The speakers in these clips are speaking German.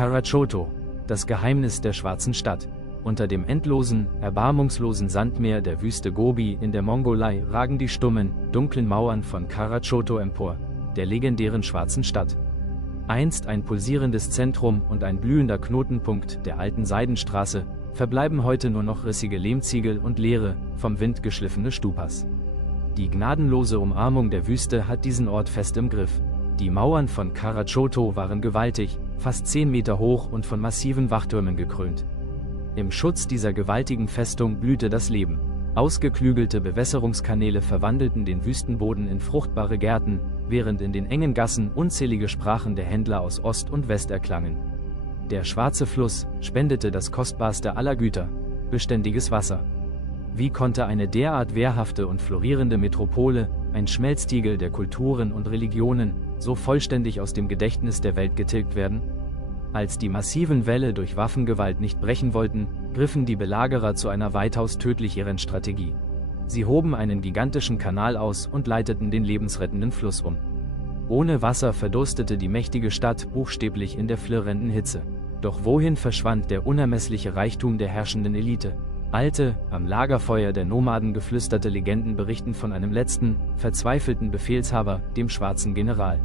Kara-Chota, das Geheimnis der schwarzen Stadt. Unter dem endlosen, erbarmungslosen Sandmeer der Wüste Gobi in der Mongolei ragen die stummen, dunklen Mauern von Kara-Chota empor, der legendären schwarzen Stadt. Einst ein pulsierendes Zentrum und ein blühender Knotenpunkt der alten Seidenstraße, verbleiben heute nur noch rissige Lehmziegel und leere, vom Wind geschliffene Stupas. Die gnadenlose Umarmung der Wüste hat diesen Ort fest im Griff. Die Mauern von Kara-Chota waren gewaltig, fast 10 Meter hoch und von massiven Wachtürmen gekrönt. Im Schutz dieser gewaltigen Festung blühte das Leben. Ausgeklügelte Bewässerungskanäle verwandelten den Wüstenboden in fruchtbare Gärten, während in den engen Gassen unzählige Sprachen der Händler aus Ost und West erklangen. Der schwarze Fluss spendete das kostbarste aller Güter, beständiges Wasser. Wie konnte eine derart wehrhafte und florierende Metropole, ein Schmelztiegel der Kulturen und Religionen, so vollständig aus dem Gedächtnis der Welt getilgt werden? Als die massiven Wälle durch Waffengewalt nicht brechen wollten, griffen die Belagerer zu einer weitaus tödlicheren Strategie. Sie hoben einen gigantischen Kanal aus und leiteten den lebensrettenden Fluss um. Ohne Wasser verdurstete die mächtige Stadt buchstäblich in der flirrenden Hitze. Doch wohin verschwand der unermessliche Reichtum der herrschenden Elite? Alte, am Lagerfeuer der Nomaden geflüsterte Legenden berichten von einem letzten, verzweifelten Befehlshaber, dem schwarzen General.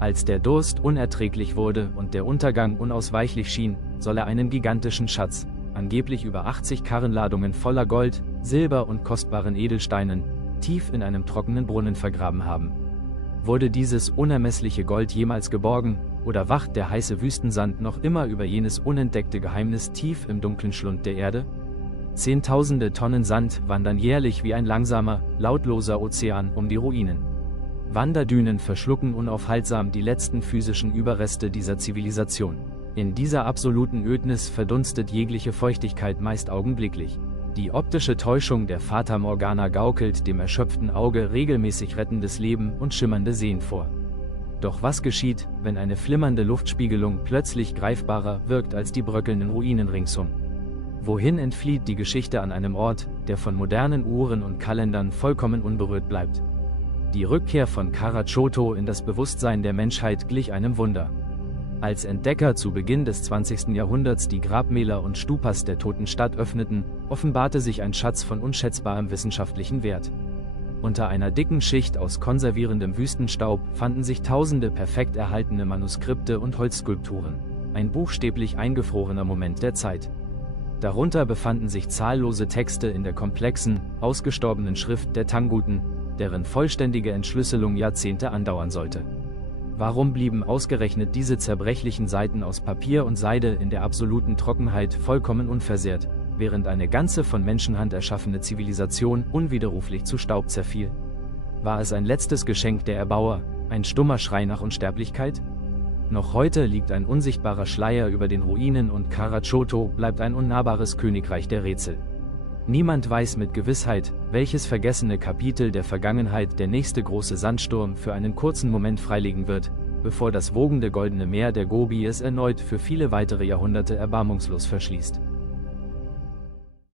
Als der Durst unerträglich wurde und der Untergang unausweichlich schien, soll er einen gigantischen Schatz, angeblich über 80 Karrenladungen voller Gold, Silber und kostbaren Edelsteinen, tief in einem trockenen Brunnen vergraben haben. Wurde dieses unermessliche Gold jemals geborgen, oder wacht der heiße Wüstensand noch immer über jenes unentdeckte Geheimnis tief im dunklen Schlund der Erde? Zehntausende Tonnen Sand wandern jährlich wie ein langsamer, lautloser Ozean um die Ruinen. Wanderdünen verschlucken unaufhaltsam die letzten physischen Überreste dieser Zivilisation. In dieser absoluten Ödnis verdunstet jegliche Feuchtigkeit meist augenblicklich. Die optische Täuschung der Fata Morgana gaukelt dem erschöpften Auge regelmäßig rettendes Leben und schimmernde Seen vor. Doch was geschieht, wenn eine flimmernde Luftspiegelung plötzlich greifbarer wirkt als die bröckelnden Ruinen ringsum? Wohin entflieht die Geschichte an einem Ort, der von modernen Uhren und Kalendern vollkommen unberührt bleibt? Die Rückkehr von Kara-Chota in das Bewusstsein der Menschheit glich einem Wunder. Als Entdecker zu Beginn des 20. Jahrhunderts die Grabmäler und Stupas der toten Stadt öffneten, offenbarte sich ein Schatz von unschätzbarem wissenschaftlichen Wert. Unter einer dicken Schicht aus konservierendem Wüstenstaub fanden sich tausende perfekt erhaltene Manuskripte und Holzskulpturen, ein buchstäblich eingefrorener Moment der Zeit. Darunter befanden sich zahllose Texte in der komplexen, ausgestorbenen Schrift der Tanguten, deren vollständige Entschlüsselung Jahrzehnte andauern sollte. Warum blieben ausgerechnet diese zerbrechlichen Seiten aus Papier und Seide in der absoluten Trockenheit vollkommen unversehrt, während eine ganze von Menschenhand erschaffene Zivilisation unwiderruflich zu Staub zerfiel? War es ein letztes Geschenk der Erbauer, ein stummer Schrei nach Unsterblichkeit? Noch heute liegt ein unsichtbarer Schleier über den Ruinen und Kara-Chota bleibt ein unnahbares Königreich der Rätsel. Niemand weiß mit Gewissheit, welches vergessene Kapitel der Vergangenheit der nächste große Sandsturm für einen kurzen Moment freilegen wird, bevor das wogende goldene Meer der Gobi es erneut für viele weitere Jahrhunderte erbarmungslos verschließt.